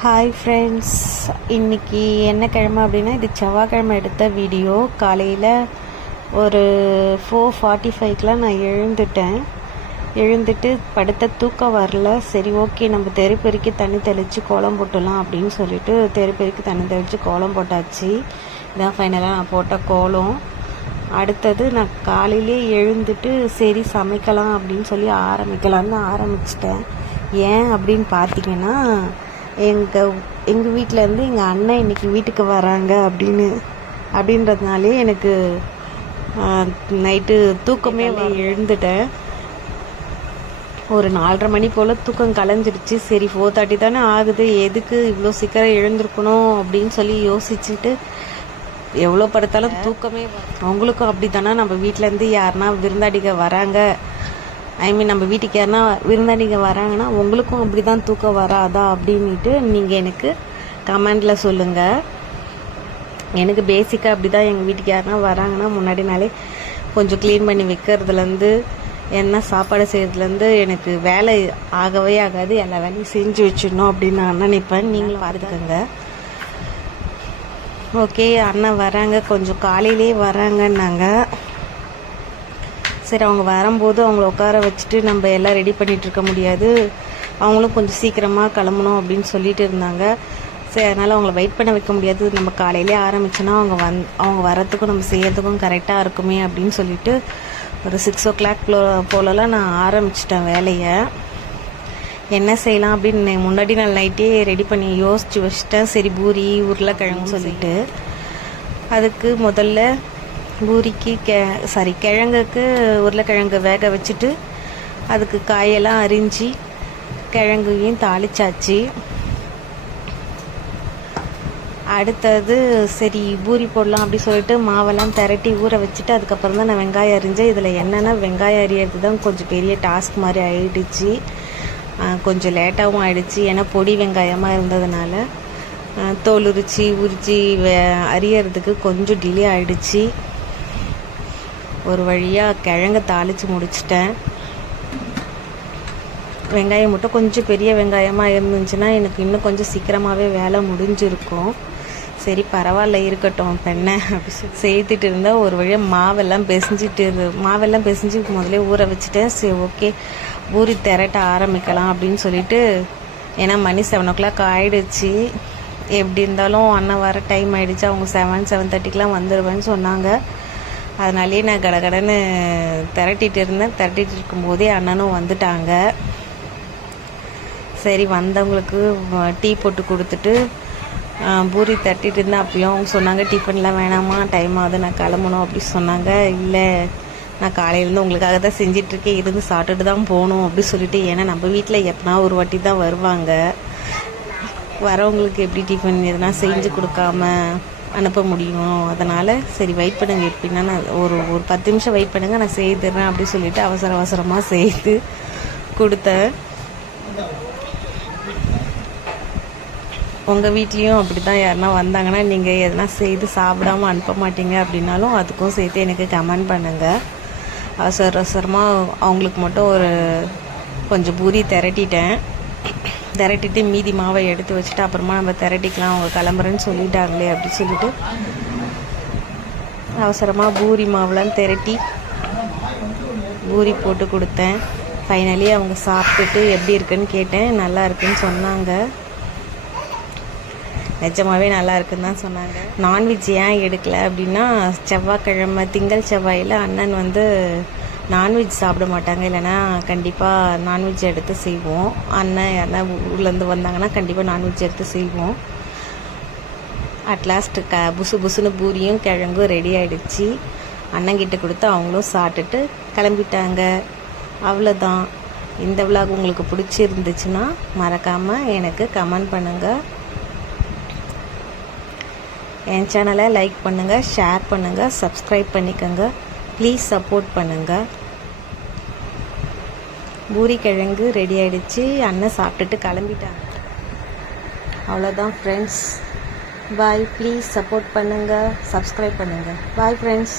Hi friends, இன்றைக்கி என்ன கிழமை அப்படின்னா இது செவ்வாய்க்கிழமை எடுத்த வீடியோ. காலையில் ஒரு 4:45 நான் எழுந்துட்டு படுத்த தூக்கம் வரல. சரி ஓகே, நம்ம தெருப்பெருக்கி தண்ணி தெளித்து கோலம் போட்டுடலாம் அப்படின்னு சொல்லிட்டு தெருப்பெருக்கி தண்ணி தெளித்து கோலம் போட்டாச்சு. இதான் ஃபைனலாக நான் போட்ட கோலம். அடுத்தது நான் காலையிலே எழுந்துட்டு சரி சமைக்கலாம் அப்படின்னு சொல்லி ஆரம்பிச்சிட்டேன். ஏன் அப்படின்னு பார்த்தீங்கன்னா, எங்கள் வீட்டிலேருந்து எங்கள் அண்ணன் இன்றைக்கி வீட்டுக்கு வராங்க அப்படின்றதுனாலே எனக்கு நைட்டு தூக்கமே எழுந்துட்டேன். ஒரு 4:30 மணி போல் தூக்கம் கலைஞ்சிடுச்சு. சரி 4:30 தானே ஆகுது, எதுக்கு இவ்வளோ சீக்கிரம் எழுந்திருக்கணும் அப்படின்னு சொல்லி யோசிச்சுட்டு எவ்வளோ படுத்தாலும் தூக்கமே. அவங்களுக்கும் அப்படி தானே, நம்ம வீட்டிலேருந்து யாருன்னா விருந்தாடிக்க வராங்க, நம்ம வீட்டுக்கு யாருன்னா விருந்தாடிங்க வராங்கன்னா உங்களுக்கும் அப்படி தான் தூக்கம் வராதா அப்படின்ட்டு நீங்கள் எனக்கு கமெண்டில் சொல்லுங்கள். எனக்கு பேசிக்காக அப்படி தான். எங்கள் வீட்டுக்கு யாருன்னா வராங்கன்னா முன்னாடி நாளே கொஞ்சம் க்ளீன் பண்ணி வைக்கிறதுலேருந்து என்ன சாப்பாடு செய்கிறதுலேருந்து எனக்கு வேலை ஆகவே ஆகாது. எல்லா வேலையும் செஞ்சு வச்சிடணும் அப்படின்னு நான் நினைப்பேன். நீங்களும் பார்த்துக்கோங்க. ஓகே, அண்ணன் வராங்க, கொஞ்சம் காலையிலே வராங்கன்னாங்க. சரி, அவங்க வரும்போது அவங்கள உட்கார வச்சுட்டு நம்ம எல்லாம் ரெடி பண்ணிகிட்டு இருக்க முடியாது, அவங்களும் கொஞ்சம் சீக்கிரமாக கிளம்பணும் அப்படின்னு சொல்லிட்டு இருந்தாங்க. சரி, அதனால் அவங்கள வெயிட் பண்ண வைக்க முடியாது, நம்ம காலையிலே ஆரம்பிச்சோன்னா அவங்க வரத்துக்கும் நம்ம செய்யறதுக்கும் கரெக்டாக இருக்குமே அப்படின்னு சொல்லிட்டு ஒரு 6 o'clock போலலாம் நான் ஆரம்பிச்சிட்டேன் வேலையை. என்ன செய்யலாம் அப்படின்னு முன்னாடி நாள் நைட்டே ரெடி பண்ணி யோசித்து வச்சுட்டேன். சரி, பூரி உருளைக்கிழங்கு சொல்லிட்டு அதுக்கு முதல்ல பூரிக்கு கிழங்குக்கு உருளைக்கிழங்கு வேக வச்சுட்டு அதுக்கு காயெல்லாம் அரிஞ்சு கிழங்கையும் தாளிச்சாச்சு. அடுத்தது சரி பூரி போடலாம் அப்படி சொல்லிட்டு மாவெல்லாம் திரட்டி ஊற வச்சுட்டு அதுக்கப்புறம் தான் நான் வெங்காயம் அரிஞ்சேன். இதில் என்னென்னா வெங்காயம் அரியறது தான் கொஞ்சம் பெரிய டாஸ்க் மாதிரி ஆயிடுச்சு. கொஞ்சம் லேட்டாகவும் ஆயிடுச்சு. ஏன்னா பொடி வெங்காயமாக இருந்ததுனால தோல் உரிச்சி அரியறதுக்கு கொஞ்சம் டிலே ஆயிடுச்சு. ஒரு வழியாக கிழங்க தாளித்து முடிச்சிட்டேன். வெங்காயம் மட்டும் கொஞ்சம் பெரிய வெங்காயமாக இருந்துச்சுன்னா எனக்கு இன்னும் கொஞ்சம் சீக்கிரமாகவே வேலை முடிஞ்சிருக்கும். சரி பரவாயில்ல, இருக்கட்டும் பெண்ணை அப்படி செய்துட்டு இருந்தால் ஒரு வழியாக மாவெல்லாம் பிசைஞ்சு முதல்ல ஊற வச்சுட்டேன். சரி ஓகே, பூரி திரட்ட ஆரம்பிக்கலாம் அப்படின்னு சொல்லிட்டு, ஏன்னா மணி 7 o'clock ஆகிடுச்சு. எப்படி இருந்தாலும் அண்ணன் வர டைம் ஆகிடுச்சு. அவங்க 7:30 வந்துடுவேன்னு சொன்னாங்க. அதனாலே நான் கடகடன்னு திரட்டிட்டு இருக்கும்போதே அண்ணனும் வந்துட்டாங்க. சரி, வந்தவங்களுக்கு டீ போட்டு கொடுத்துட்டு பூரி தட்டிட்டு இருந்தேன். அப்பயும் அவங்க சொன்னாங்க டிஃபன்லாம் வேணாமா, டைம் ஆகுது, நான் கிளம்பணும் அப்படி சொன்னாங்க. இல்லை, நான் காலையிலேருந்து உங்களுக்காக தான் செஞ்சிட்ருக்கேன், இருந்து சாப்பிட்டுட்டு தான் போகணும் அப்படி சொல்லிட்டு. ஏன்னா நம்ம வீட்டில் எப்பனா ஒரு வாட்டி தான் வருவாங்க, வரவங்களுக்கு எப்படி டிஃபன் எதுனா செஞ்சு கொடுக்காம அனுப்ப முடியும். அதனால் சரி வெயிட் பண்ணுங்கள், எப்படின்னா நான் ஒரு 10 நிமிஷம் வெயிட் பண்ணுங்கள், நான் செய்துடுறேன் அப்படி சொல்லிவிட்டு அவசரமாக செய்து கொடுத்தேன். உங்கள் வீட்லேயும் அப்படி தான் யாருன்னா வந்தாங்கன்னா நீங்கள் எதனா செய்து சாப்பிடாமல் அனுப்ப மாட்டீங்க அப்படின்னாலும் அதுக்கும் சேர்த்து எனக்கு கமெண்ட் பண்ணுங்கள். அவசரமாக அவங்களுக்கு மட்டும் கொஞ்சம் பூரி திரட்டிட்டு மீதி மாவை எடுத்து வச்சுட்டு அப்புறமா நம்ம திரட்டிக்கலாம், அவங்க கிளம்புறேன்னு சொல்லிட்டாங்களே அப்படி சொல்லிட்டு அவசரமாக பூரி மாவுலாம் திரட்டி பூரி போட்டு கொடுத்தேன். ஃபைனலி அவங்க சாப்பிட்டுட்டு எப்படி இருக்குன்னு கேட்டேன். நல்லா இருக்குன்னு சொன்னாங்க. நிஜமாகவே நல்லா இருக்குன்னு தான் சொன்னாங்க. நான்வெஜ் ஏன் எடுக்கலை அப்படின்னா, செவ்வாய்க்கிழமை திங்கள் செவ்வாயில் அண்ணன் நான்வெஜ் சாப்பிட மாட்டாங்க. இல்லைன்னா கண்டிப்பாக நான்வெஜ் எடுத்து செய்வோம். அண்ணன் யாருன்னா ஊர்லேருந்து வந்தாங்கன்னா கண்டிப்பாக நான்வெஜ் எடுத்து செய்வோம். அட்லாஸ்ட் புசுன்னு பூரியும் கிழங்கும் ரெடி ஆகிடுச்சு. அண்ணங்கிட்ட கொடுத்து அவங்களும் சாப்பிட்டுட்டு கிளம்பிட்டாங்க. அவ்வளோதான். இந்த விலாக் உங்களுக்கு பிடிச்சிருந்துச்சுன்னா மறக்காமல் எனக்கு கமெண்ட் பண்ணுங்கள். என் சேனலை லைக் பண்ணுங்கள், ஷேர் பண்ணுங்கள், சப்ஸ்கிரைப் பண்ணிக்கோங்க. ப்ளீஸ் சப்போர்ட் பண்ணுங்கள். பூரி கிழங்கு ரெடி ஆகிடுச்சு. அண்ணன் சாப்பிட்டுட்டு கிளம்பிட்டாங்க. அவ்வளோதான் ஃப்ரெண்ட்ஸ். பாய். ப்ளீஸ் சப்போர்ட் பண்ணுங்கள், சப்ஸ்கிரைப் பண்ணுங்கள். Bye friends.